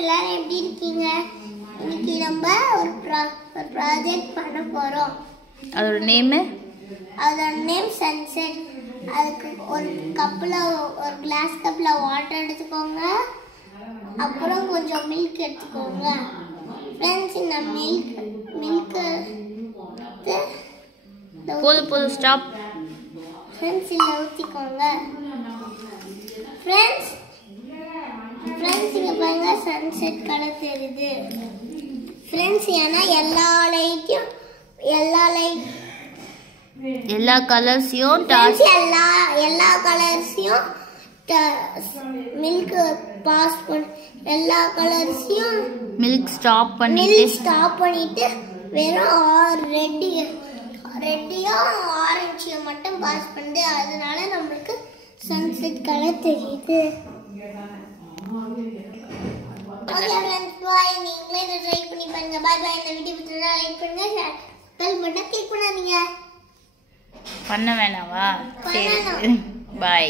எல்லாரும் எப்படி இருக்கீங்க? இன்னைக்கு நம்ம ஒரு ப்ராஜெக்ட் பண்ண போறோம். அதோட நேம் சன்செட். அதுக்கு ஒரு கிளாஸ் கப்ல வாட்டர் எடுத்துக்கோங்க. அப்புறம் கொஞ்சம் மில்க் எடுத்துக்கோங்க. फ्रेंड्स இந்த மில்க் போதும் ஸ்டாப். फ्रेंड्स இத ஊத்திக்கோங்க. फ्रेंड्स இங்க பாருங்க சன்செட் கலர் தெரியுது. फ्रेंड्स ஏனா எல்லா கலர்ஸையும் எல்லா கலர்ஸையும் மில்க் பாஸ் பண்ணி எல்லா கலர்ஸையும் மில்க் ஸ்டாப் பண்ணிட்டு வெறும் ரெட்டையும் ஆரஞ்சையும் மட்டும் பாஸ் பண்ணுது. அதனால நம்மளுக்கு சன்செட் கலர் தெரியுது. Okay friends bye. நீங்களே இத ட்ரை பண்ணி பாருங்க. Bye bye. இந்த வீடியோ பிடிச்சா லைக் பண்ணுங்க, ஷேர் பெல் பட்டன் கிளிக் பண்ணாதீங்க. பண்ண வேணாவா? சரி, பை.